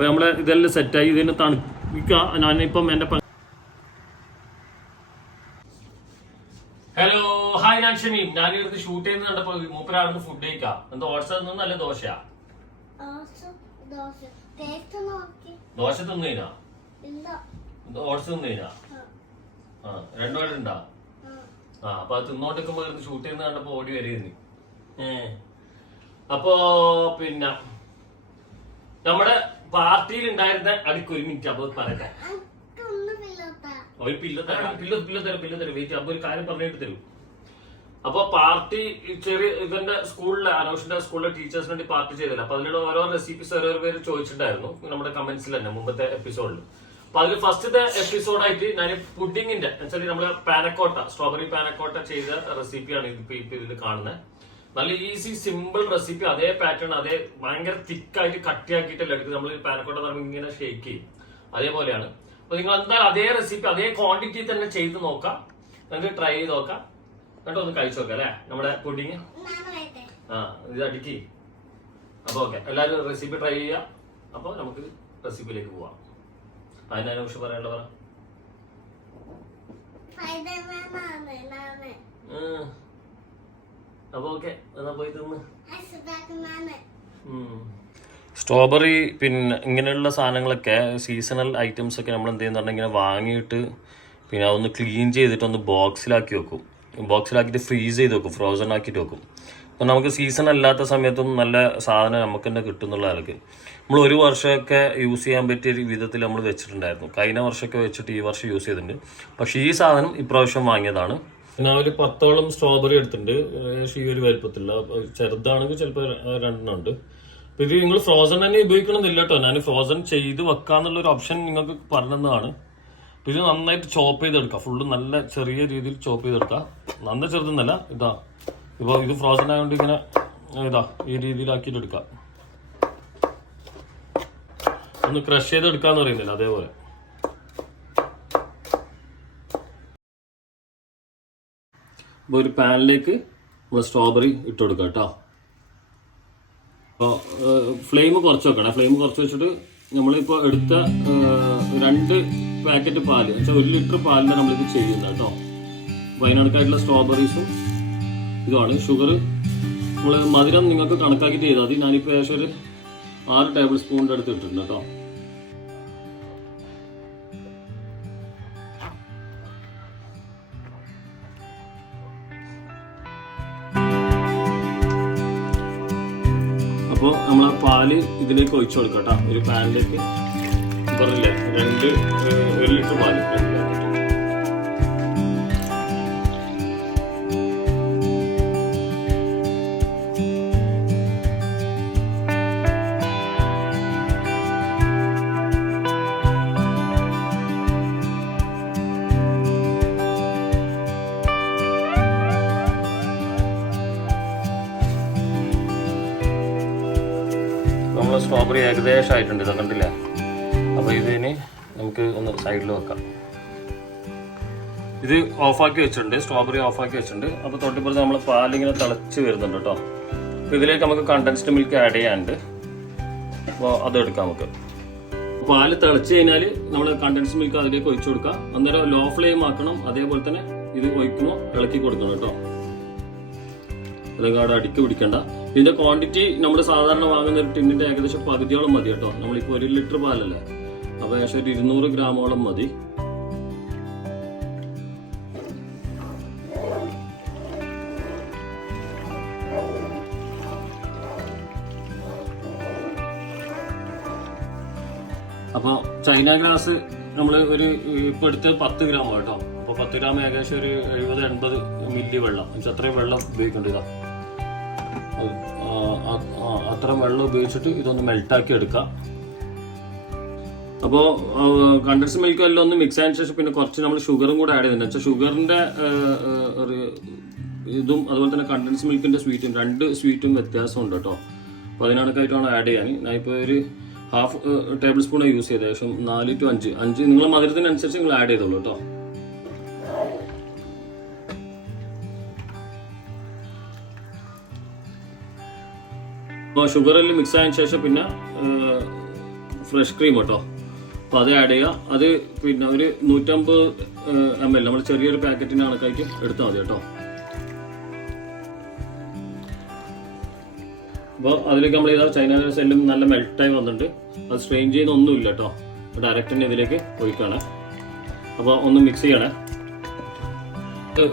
അപ്പോൾ നമ്മൾ ഇതെല്ലാം സെറ്റായി ഇതിന് തണുപ്പിക്കുക. ഞാനിപ്പം എൻ്റെ ഹലോ ഹായ്, ഞാൻ ഷമീം. ഞാനിവിടുത്തെ ഷൂട്ട് ചെയ്യുന്നത് കണ്ടപ്പോൾ മൂപ്പരാടുന്ന് ഫുഡ് കഴിക്കാം. എന്താ ഓട്സ് നല്ല ദോശയാ? ദോശ തിന്നീനാ? ഓട്സ് തിന്നീനാ? ആ, രണ്ടുപേരുണ്ടാ? ആ, അപ്പൊ അത് തിന്നോണ്ടിരിക്കുമ്പോ ഷൂട്ട് ചെയ്യുന്ന കണ്ടപ്പോ ഓടി വരികയാണ്. അപ്പോ പിന്നെ നമ്മുടെ പാർട്ടിയിൽ ഉണ്ടായിരുന്ന അടുക്ക് ഒരു മിനിറ്റ് അപ്പൊ പറയട്ടെ. ഒരു പില്ല തരും വെയിറ്റ്. അപ്പൊ ഒരു കാര്യം പറഞ്ഞിട്ട് തരും. അപ്പൊ പാർട്ടി ചെറിയ ഇവന്റെ സ്കൂളിലെ അനോഷിന്റെ സ്കൂളിലെ ടീച്ചേഴ്സിന് വേണ്ടി പാർട്ടി ചെയ്തില്ല. അപ്പൊ അതിലൂടെ ഓരോ റെസിപ്പീസ് ഓരോ പേര് ചോദിച്ചിട്ടുണ്ടായിരുന്നു നമ്മുടെ കമന്റ്സിൽ തന്നെ മുമ്പത്തെ എപ്പിസോഡിൽ. അപ്പൊ അതിൽ ഫസ്റ്റത്തെ എപ്പിസോഡായിട്ട് ഞാൻ പുഡിങ്ങിന്റെ വെച്ചാൽ നമ്മള് പാനക്കോട്ട സ്ട്രോബെറി പാനക്കോട്ട ചെയ്ത റെസിപ്പിയാണ് ഇപ്പൊ ഇതിൽ കാണുന്നത്. നല്ല ഈസി സിമ്പിൾ റെസിപ്പി. അതേ പാറ്റേൺ, അതേ ഭയങ്കര തിക്കായിട്ട് കട്ടിയാക്കിയിട്ടല്ല എടുക്കുന്നത്. നമ്മൾ പാനക്കോട്ട പറയുമ്പോൾ ഇങ്ങനെ ഷേക്ക് ചെയ്യും, അതേപോലെയാണ്. അപ്പൊ നിങ്ങൾ എന്തായാലും അതേ റെസിപ്പി അതേ ക്വാണ്ടിറ്റി തന്നെ ചെയ്ത് നോക്കാം, നിങ്ങൾക്ക് ട്രൈ ചെയ്ത് നോക്കാം, എന്നിട്ട് ഒന്ന് കഴിച്ചു നോക്കാം അല്ലെ നമ്മുടെ പുഡിങ്. ആ, ഇത് അടുക്കി. അപ്പൊ ഓക്കെ, എല്ലാവരും റെസിപ്പി ട്രൈ ചെയ്യാം. അപ്പൊ നമുക്ക് റെസിപ്പിയിലേക്ക് പോവാം. അതിനാണ് പക്ഷെ പറയാനുള്ള പറ. അപ്പൊ ഓക്കെ, എന്നാ പോയി തിന്ന്. സ്ട്രോബെറി പിന്നെ ഇങ്ങനെയുള്ള സാധനങ്ങളൊക്കെ സീസണൽ ഐറ്റംസ് ഒക്കെ നമ്മൾ എന്ത് ചെയ്യുന്നുണ്ടെങ്കിൽ ഇങ്ങനെ വാങ്ങിയിട്ട് പിന്നെ അതൊന്ന് ക്ലീൻ ചെയ്തിട്ട് ഒന്ന് ബോക്സിലാക്കി വെക്കും. ബോക്സിലാക്കിയിട്ട് ഫ്രീസ് ചെയ്ത് വെക്കും, ഫ്രോസൺ ആക്കിയിട്ട് വെക്കും. അപ്പം നമുക്ക് സീസൺ അല്ലാത്ത സമയത്തും നല്ല സാധനം നമുക്ക് തന്നെ കിട്ടും എന്നുള്ള ആൾക്ക്. നമ്മൾ ഒരു വർഷമൊക്കെ യൂസ് ചെയ്യാൻ പറ്റിയ വിധത്തിൽ നമ്മൾ വെച്ചിട്ടുണ്ടായിരുന്നു. കഴിഞ്ഞ വർഷമൊക്കെ വെച്ചിട്ട് ഈ വർഷം യൂസ് ചെയ്തിട്ടുണ്ട്. പക്ഷേ ഈ സാധനം ഇപ്രാവശ്യം വാങ്ങിയതാണ്. ഞാൻ ഒരു 10ഓളം സ്ട്രോബെറി എടുത്തിട്ടുണ്ട്. ഈ ഒരു വലുപ്പത്തില്ല, ചെറുതാണെങ്കിൽ ചിലപ്പോൾ 2 ഉണ്ട്. അപ്പൊ ഇത് നിങ്ങൾ ഫ്രോസൺ തന്നെ ഉപയോഗിക്കണമെന്നില്ല കേട്ടോ. ഞാൻ ഫ്രോസൺ ചെയ്ത് വെക്കാന്നുള്ളൊരു ഓപ്ഷൻ നിങ്ങൾക്ക് പറഞ്ഞതാണ്. ഇത് നന്നായിട്ട് ചോപ്പ് ചെയ്തെടുക്കാം, ഫുള്ള് നല്ല ചെറിയ രീതിയിൽ ചോപ്പ് ചെയ്തെടുക്കാം. നന്ന ചെറുതെന്നല്ല, ഇതാ ഇപ്പോൾ ഇത് ഫ്രോസൺ ആയതുകൊണ്ട് ഇങ്ങനെ ഇതാ ഈ രീതിയിലാക്കിയിട്ട് എടുക്കാം. ഒന്ന് ക്രഷ് ചെയ്തെടുക്കാന്ന് പറയുന്നില്ല, അതേപോലെ. അപ്പോൾ ഒരു പാനിലേക്ക് നമ്മൾ സ്ട്രോബെറി ഇട്ട് കൊടുക്കാം കേട്ടോ. അപ്പോൾ ഫ്ലെയിം കുറച്ച് വെക്കണം. ഫ്ലെയിം കുറച്ച് വെച്ചിട്ട് നമ്മളിപ്പോൾ എടുത്ത 2 പാക്കറ്റ് പാല് വെച്ചാൽ 1 ലിറ്റർ പാലിന് നമ്മളിത് ചെയ്യുന്നത് കേട്ടോ. അപ്പോൾ അതിനടുക്കായിട്ടുള്ള സ്ട്രോബെറീസും ഇതുമാണ്. ഷുഗർ നമ്മൾ മധുരം നിങ്ങൾക്ക് കണക്കാക്കിയിട്ട് ചെയ്താൽ മതി. ഞാനിപ്പോൾ ഏകദേശം ഒരു 6 ടേബിൾ സ്പൂണിൻ്റെ അടുത്ത് ഇട്ടിട്ടുണ്ട് കേട്ടോ. അപ്പോൾ നമ്മൾ ആ പാല് ഇതിലേക്ക് ഒഴിച്ചു കൊടുക്കാം കേട്ടോ. ഒരു പാനിലേക്ക് പറഞ്ഞില്ലേ 1 ലിറ്റർ പാല്. സ്ട്രോബെറി ഏകദേശം ആയിട്ടുണ്ട്, ഇതൊക്കെ കണ്ടില്ലേ. അപ്പോൾ ഇതിന് നമുക്ക് ഒന്ന് സൈഡിൽ വെക്കാം. ഇത് ഓഫാക്കി വെച്ചിട്ടുണ്ട്, സ്ട്രോബെറി ഓഫാക്കി വെച്ചിട്ടുണ്ട്. അപ്പോൾ തൊട്ടിപ്പുറത്ത് നമ്മൾ പാലിങ്ങനെ തിളച്ച് വരുന്നുണ്ട് കേട്ടോ. അപ്പോൾ ഇതിലേക്ക് നമുക്ക് കണ്ടൻസ്ഡ് മിൽക്ക് ആഡ് ചെയ്യാനുണ്ട്. അപ്പോൾ അതെടുക്കാം നമുക്ക്. പാല് തിളച്ച് കഴിഞ്ഞാൽ നമ്മൾ കണ്ടൻസ്ഡ് മിൽക്ക് അതിലേക്ക് ഒഴിച്ചു കൊടുക്കാം. അന്നേരം ലോ ഫ്ലെയിം ആക്കണം. അതേപോലെ തന്നെ ഇത് ഒഴിക്കുമ്പോൾ ഇളക്കി കൊടുക്കണം കേട്ടോ. അതൊക്കെ അവിടെ അടുക്കി പിടിക്കണ്ട. ഇതിന്റെ ക്വാണ്ടിറ്റി നമ്മൾ സാധാരണ വാങ്ങുന്ന ഒരു ടിന്നിന്റെ ഏകദേശം പകുതിയോളം മതി കേട്ടോ. നമ്മളിപ്പോൾ 1 ലിറ്റർ പാലല്ലേ, അപ്പോൾ ഏകദേശം ഒരു 200 ഗ്രാമോളം മതി. അപ്പോൾ ചൈന ഗ്ലാസ് നമ്മൾ ഇപ്പോൾ എടുത്ത് 10 ഗ്രാം കേട്ടോ. അപ്പോൾ 10 ഗ്രാം ഏകദേശം ഒരു 70-80 മില്ലി വെള്ളം, അത്രയും വെള്ളം ഉപയോഗിക്കേണ്ടതാണ്. അത്ര വെള്ളം ഉപയോഗിച്ചിട്ട് ഇതൊന്ന് മെൽട്ടാക്കി എടുക്കാം. അപ്പോൾ കണ്ടൻസ്ഡ് മിൽക്ക് എല്ലാം ഒന്ന് മിക്സ് ആയതിനു ശേഷം പിന്നെ കുറച്ച് നമ്മൾ ഷുഗറും കൂടെ ആഡ് ചെയ്യുന്നുണ്ട്. വെച്ചാൽ ഷുഗറിന്റെ ഇതും അതുപോലെ തന്നെ കണ്ടൻസ്ഡ് മിൽക്കിന്റെ സ്വീറ്റും 2 സ്വീറ്റും വ്യത്യാസമുണ്ട് കേട്ടോ. അപ്പോൾ അതിനകത്തായിട്ടാണ് ആഡ് ചെയ്യാൻ. ഞാനിപ്പോൾ ഒരു ½ ടേബിൾ സ്പൂൺ യൂസ് ചെയ്ത് ഏകദേശം 4 to 5 നിങ്ങളെ മധുരത്തിനനുസരിച്ച് നിങ്ങൾ ആഡ് ചെയ്തോളൂ കേട്ടോ. അപ്പോൾ ഷുഗറെല്ലാം മിക്സ് ആയതിനു ശേഷം പിന്നെ ഫ്രഷ് ക്രീം കേട്ടോ. അപ്പോൾ അത് ആഡ് ചെയ്യുക. അത് പിന്നെ ഒരു 150 ml നമ്മൾ ചെറിയൊരു പാക്കറ്റിൻ്റെ കണക്കായിട്ട് എടുത്താൽ മതി കേട്ടോ. അപ്പോൾ അതിലേക്ക് നമ്മൾ ചെയ്താൽ ചൈന ഗ്രാസ് എല്ലാം നല്ല മെൽട്ടായി വന്നിട്ടുണ്ട്. അത് സ്ട്രെയിൻ ചെയ്യുന്നൊന്നുമില്ല കേട്ടോ. ഡയറക്റ്റ് തന്നെ ഇതിലേക്ക് ഒഴിക്കുകയാണ്. അപ്പോൾ ഒന്ന് മിക്സ് ചെയ്യണേ.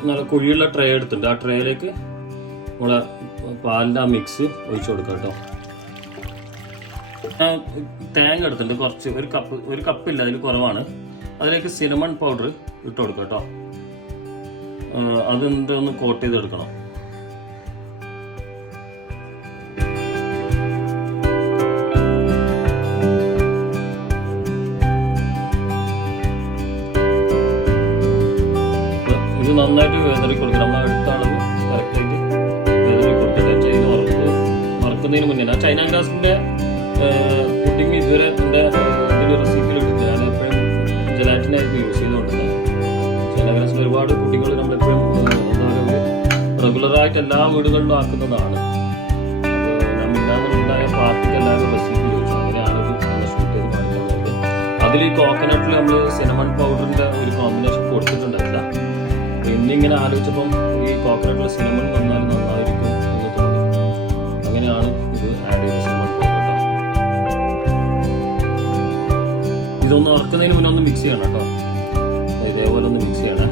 നല്ല കുഴിയുള്ള ട്രേ എടുത്തിട്ടുണ്ട്. ആ ട്രേയിലേക്ക് നമ്മളെ പാലിൻ്റെ ആ മിക്സ് ഒഴിച്ചു കൊടുക്കാം കേട്ടോ. തേങ്ങ എടുത്തിട്ടുണ്ട് കുറച്ച്, ഒരു കപ്പില്ല, അതിൽ കുറവാണ്. അതിലേക്ക് സിനമൺ പൗഡർ ഇട്ട് കൊടുക്കാം കേട്ടോ. അതെന്ത് ഒന്ന് കോട്ട് ചെയ്തെടുക്കണം. ഇത് നന്നായിട്ട് വേദറി കൊടുക്കുക. നമ്മൾ അടുത്ത അളവ് കറക്റ്റായിട്ട് വേദറി കൊടുക്കുക. വറക്കുന്നതിന് മുന്നേ ചൈന ഗ്രാസിൻ്റെ പുഡിങ് ഇതുവരെ എൻ്റെ ഇതിൻ്റെ റെസിപ്പിയിൽ ഇട്ടില്ല. ഞാൻ എപ്പോഴും ജലാറ്റിനായിരിക്കും യൂസ് ചെയ്തുകൊണ്ടിരുന്നത്. ചൈന ഗ്രാസിൽ ഒരുപാട് പുഡിങ്ങുകൾ നമ്മളെപ്പോഴും എന്താ പറയുക റെഗുലറായിട്ട് എല്ലാ വീടുകളിലും ആക്കുന്നതാണ്. അപ്പോൾ ഞാൻ മിന്നാന്നുണ്ടായ പാർട്ടിക്ക് എല്ലാവരും റെസിപ്പി ചോദിച്ചു. അങ്ങനെയാണ് ഇത് നമ്മൾ ഷൂട്ട് ചെയ്ത് കാണിക്കുന്നത്. അതിൽ ഈ കോക്കനട്ടിൽ നമ്മൾ സിനമൺ പൗഡറിൻ്റെ ഒരു കോമ്പിനേഷൻ കൊടുത്തിട്ടുണ്ടായില്ല. എന്നിങ്ങനെ ആലോചിച്ചപ്പം ഈ കോക്കനട്ടിൽ സിനമൺ വന്നാൽ നന്നായിരിക്കും എന്ന് തോന്നി. അങ്ങനെയാണ് ഇത് ആഡ് ചെയ്ത സിനമൺ പൗഡർ കേട്ടോ. ഇതൊന്ന് വറക്കുന്നതിന് മുന്നേ ഒന്ന് മിക്സ് ചെയ്യണം കേട്ടോ. ഇതേപോലെ ഒന്ന് മിക്സ് ചെയ്യണേ.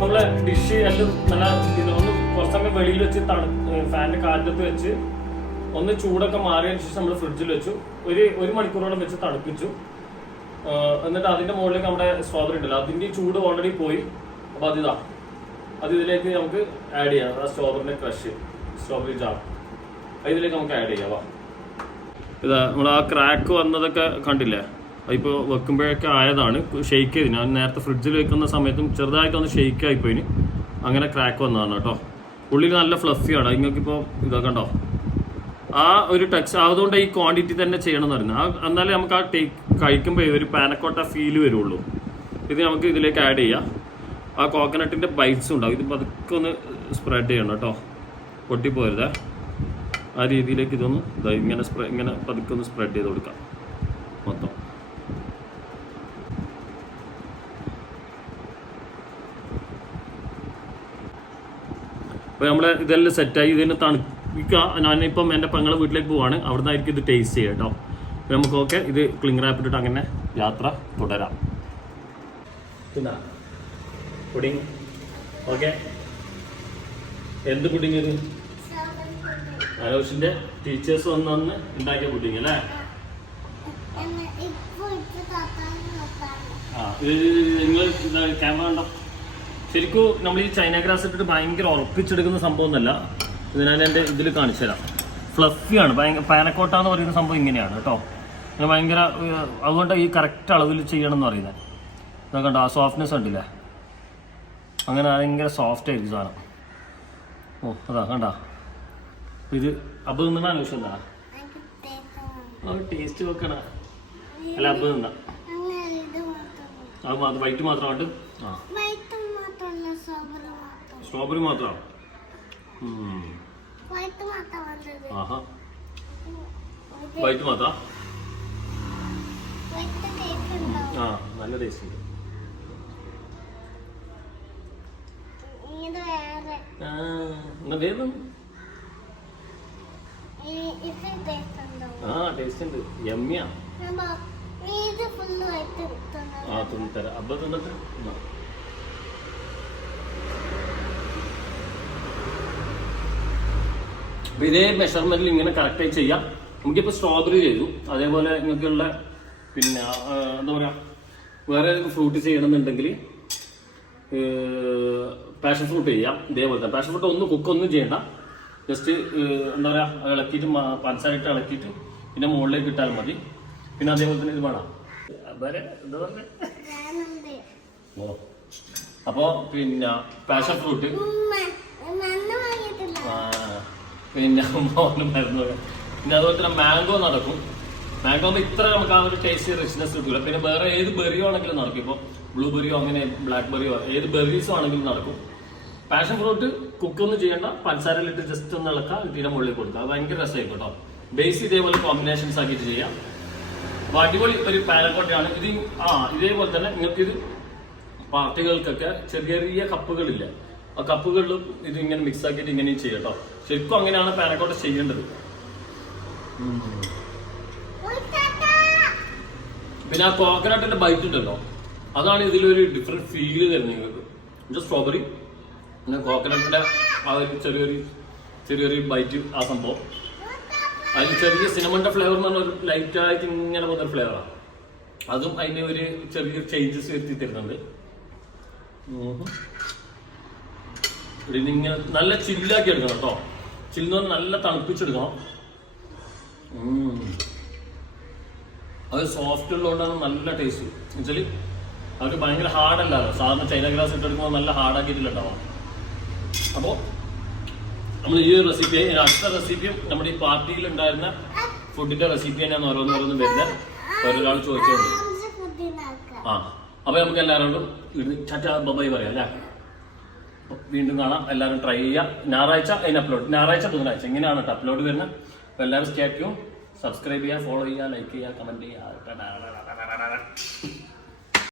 നമ്മളെ ഡിഷ് എല്ലാം നല്ല ഒന്ന് കുറച്ച് സമയം വെളിയിൽ വെച്ച് ഫാനിന്റെ കാറ്റത്ത് വെച്ച് ഒന്ന് ചൂടൊക്കെ മാറിയതിന് ശേഷം നമ്മൾ ഫ്രിഡ്ജിൽ വെച്ചു. ഒരു മണിക്കൂറോളം വെച്ച് തണുപ്പിച്ചു. എന്നിട്ട് അതിന്റെ മുകളിലേക്ക് നമ്മുടെ സ്ട്രോബെറി ഉണ്ടല്ലോ, അതിന്റെ ചൂട് ഓൾറെഡി പോയി. അപ്പൊ അത് ഇതിലേക്ക് നമുക്ക് ആഡ് ചെയ്യാം. ആ സ്ട്രോബെറിന്റെ ക്രഷ്, സ്ട്രോബെറി ജാം ഇതിലേക്ക് നമുക്ക് ആഡ് ചെയ്യാം. ഇതാ നമ്മൾ ആ ക്രാക്ക് വന്നതൊക്കെ കണ്ടില്ലേ, അതിപ്പോൾ വെക്കുമ്പോഴൊക്കെ ആയതാണ്. ഷെയ്ക്ക് ചെയ്ത് ഞാൻ നേരത്തെ ഫ്രിഡ്ജിൽ വെക്കുന്ന സമയത്തും ചെറുതായിട്ടൊന്ന് ഷെയ്ക്ക് ആയിപ്പോയിന്. അങ്ങനെ ക്രാക്ക് വന്നതാണ് കേട്ടോ. ഉള്ളിൽ നല്ല ഫ്ലഫിയാണ്. നിങ്ങൾക്കിപ്പോൾ ഇതൊക്കെ ഉണ്ടോ ആ ഒരു അതുകൊണ്ട് ഈ ക്വാണ്ടിറ്റി തന്നെ ചെയ്യണം എന്ന് പറയുന്നത്. എന്നാലേ നമുക്ക് ആ കഴിക്കുമ്പോൾ ഒരു പാനക്കോട്ട ഫീല് വരുള്ളൂ. ഇത് നമുക്ക് ഇതിലേക്ക് ആഡ് ചെയ്യാം. ആ കോക്കനട്ടിൻ്റെ ബൈറ്റ്സും ഉണ്ടാവും. ഇത് പതുക്കെ ഒന്ന് സ്പ്രെഡ് ചെയ്യണം കേട്ടോ, പൊട്ടിപ്പോരുതേ. ആ രീതിയിലേക്ക് ഇതൊന്ന് ഇങ്ങനെ പതുക്കെ ഒന്ന് സ്പ്രെഡ് ചെയ്ത് കൊടുക്കാം മൊത്തം. അപ്പോൾ നമ്മൾ ഇതെല്ലാം സെറ്റായി. ഇതിന് തണുപ്പിക്കുക. ഞാനിപ്പം എൻ്റെ പെങ്ങളെ വീട്ടിലേക്ക് പോവാണ്. അവിടെ നിന്നായിരിക്കും ഇത് ടേസ്റ്റ് ചെയ്യുക കേട്ടോ. അപ്പോൾ നമുക്ക് ഓക്കെ ഇത് ക്ലിംഗ് റാപ്പ് ഇട്ടിട്ട് അങ്ങനെ യാത്ര തുടരാം. പിന്നെ പുഡിങ് ഓക്കെ. എന്ത് പുഡിങ് ഇത്? ആലോഷിൻ്റെ ടീച്ചേഴ്സ് വന്ന് ഉണ്ടാക്കിയ പുഡിങ് അല്ലേ? ഇത് നിങ്ങൾ ക്യാമറ ഉണ്ടോ? ശരിക്കും നമ്മൾ ഈ ചൈന ഗ്രാസ് ഇട്ടിട്ട് ഭയങ്കര ഉറപ്പിച്ചെടുക്കുന്ന സംഭവം ഒന്നല്ല. ഇത് ഞാൻ എൻ്റെ ഇതിൽ കാണിച്ചു തരാം. ഫ്ലഫിയാണ് ഭയങ്കര. പാനക്കോട്ട എന്ന് പറയുന്ന സംഭവം ഇങ്ങനെയാണ് കേട്ടോ. ഭയങ്കര അതുകൊണ്ട് ഈ കറക്റ്റ് അളവിൽ ചെയ്യണം എന്ന് പറയുന്നത്. ഇതൊക്കെ കണ്ടോ, ആ സോഫ്റ്റ്നെസ് ഉണ്ടല്ലേ, അങ്ങനെ ഭയങ്കര സോഫ്റ്റ് ആയിരിക്കും സാധനം. ഓ അതാ കണ്ടാ. ഇത് അബ് നിന്നാ ആവശ്യം എന്താ ടേസ്റ്റ് വെക്കണ അല്ല അബ് നിന്നാ അത് മാത്രം വൈറ്റ് മാത്രമായിട്ട്. ആ സ്ട്രോബെറി മാത്രം. ആഹാ വൈറ്റ് മാത്രം. ആ നല്ല ടേസ്റ്റ് ഉണ്ട്. ആ ടേസ്റ്റ് ഉണ്ട്. യമ്മിയാ. ആ തുണിത്തരാം. അബ്ബ തിന്നിട്ട് ഇതേ മെഷർമെന്റിൽ ഇങ്ങനെ കറക്റ്റായി ചെയ്യാം. നമുക്കിപ്പോൾ സ്ട്രോബെറി ചെയ്തു, അതേപോലെ നിങ്ങൾക്കുള്ള പിന്നെ എന്താ പറയുക വേറെ ഏതൊക്കെ ഫ്രൂട്ട് ചെയ്യണമെന്നുണ്ടെങ്കിൽ പാഷൻ ഫ്രൂട്ട് ചെയ്യാം. ഇതേപോലെ തന്നെ പാഷൻ ഫ്രൂട്ട് കുക്കൊന്നും ചെയ്യണ്ട. ജസ്റ്റ് എന്താ പറയുക ഇളക്കിയിട്ട് പഞ്ചസാരയിട്ട് ഇളക്കിയിട്ട് പിന്നെ മുകളിലേക്ക് ഇട്ടാൽ മതി. പിന്നെ അതേപോലെ തന്നെ ഇത് വേണം. എന്താ പറഞ്ഞ ഓ അപ്പോൾ പിന്നെ പാഷൻ ഫ്രൂട്ട് പിന്നെ മോനും മരുന്ന്. പിന്നെ അതുപോലെ തന്നെ മാംഗോ നടക്കും. മാംഗോ ആകുമ്പോൾ ഇത്ര നമുക്ക് ആ ഒരു ടേസ്റ്റ് റിച്ച്നെസ് കിട്ടില്ല. പിന്നെ വേറെ ഏത് ബെറിയോ ആണെങ്കിലും നടക്കും. ഇപ്പോൾ ബ്ലൂബെറിയോ അങ്ങനെ ബ്ലാക്ക് ബെറിയോ ഏത് ബെറീസോ ആണെങ്കിലും നടക്കും. പാഷൻ ഫ്രൂട്ട് കുക്കൊന്നും ചെയ്യേണ്ട, പഞ്ചസാരയിലിട്ട് ജസ്റ്റ് ഒന്ന് ഇളക്കുക, തീരെ മുകളിൽ കൊടുക്കുക. അത് ഭയങ്കര രസമായിരിക്കും കേട്ടോ. ബേസ് ഇതേപോലെ കോമ്പിനേഷൻസ് ആക്കിയിട്ട് ചെയ്യാം. അപ്പോൾ അടിപൊളി ഒരു പാനക്കോട്ടയാണ് ഇത്. ഇതേപോലെ തന്നെ നിങ്ങൾക്കിത് പാർട്ടികൾക്കൊക്കെ ചെറിയ ചെറിയ കപ്പുകളില്ല, ആ കപ്പുകളിലും ഇത് ഇങ്ങനെ മിക്സ് ആക്കിയിട്ട് ഇങ്ങനെയും ചെയ്യാം കേട്ടോ. ശരിക്കും അങ്ങനെയാണ് പാനക്കോട്ട ചെയ്യേണ്ടത്. പിന്നെ ആ കോക്കനട്ടിന്റെ ബൈറ്റ് ഉണ്ടല്ലോ, അതാണ് ഇതിലൊരു ഡിഫറെന്റ് ഫീല് തരുന്നത് നിങ്ങൾക്ക്. ഇത് സ്ട്രോബെറി പിന്നെ കോക്കനട്ടിന്റെ ആ ഒരു ചെറിയൊരു ബൈറ്റ്, ആ സംഭവം. അതിൽ ചെറിയ സിനമന്റെ ഫ്ലേവർ എന്ന് പറഞ്ഞ ഒരു ലൈറ്റായിട്ട് ഇങ്ങനെ പോകുന്നൊരു ഫ്ലേവറാണ്. അതും അതിന് ഒരു ചെറിയ ചേഞ്ചസ് വരുത്തി തരുന്നുണ്ട്. ഇതിങ്ങനെ നല്ല ചില്ലാക്കി എടുക്കണം കേട്ടോ. ചില്ലെന്ന് പറഞ്ഞാൽ നല്ല തണുപ്പിച്ചെടുക്കണം. അത് സോഫ്റ്റ് ഉള്ളതുകൊണ്ടാണ് നല്ല ടേസ്റ്റ്. എന്നുവെച്ചാൽ അവർ ഭയങ്കര ഹാർഡല്ലാതെ, സാധാരണ ചൈന ഗ്രാസ് ഇട്ടെടുക്കുമ്പോൾ നല്ല ഹാർഡാക്കിയിട്ടില്ലുണ്ടാവാം. അപ്പോൾ നമ്മൾ ഈ ഒരു റെസിപ്പി, അടുത്ത റെസിപ്പിയും നമ്മുടെ ഈ പാർട്ടിയിൽ ഉണ്ടായിരുന്ന ഫുഡിന്റെ റെസിപ്പി തന്നെയാണ് ഓരോന്നും വരുന്നത്. ഒരാൾ ചോദിച്ചോണ്ട് അപ്പൊ നമുക്ക് എല്ലാവരോടും ചാറ്റാ ബൈ പറയാം അല്ലേ. വീണ്ടും കാണാം. എല്ലാവരും ട്രൈ ചെയ്യാം. ഞായറാഴ്ച അതിന് അപ്ലോഡ്, ഞായറാഴ്ച ബുധനാഴ്ച ഇങ്ങനെയാണ് കേട്ടോ അപ്ലോഡ് വരുന്നത്. അപ്പോൾ എല്ലാവരും സ്റ്റേ ട്യൂൺ, സബ്സ്ക്രൈബ് ചെയ്യുക, ഫോളോ ചെയ്യുക, ലൈക്ക് ചെയ്യുക, കമന്റ് ചെയ്യുക.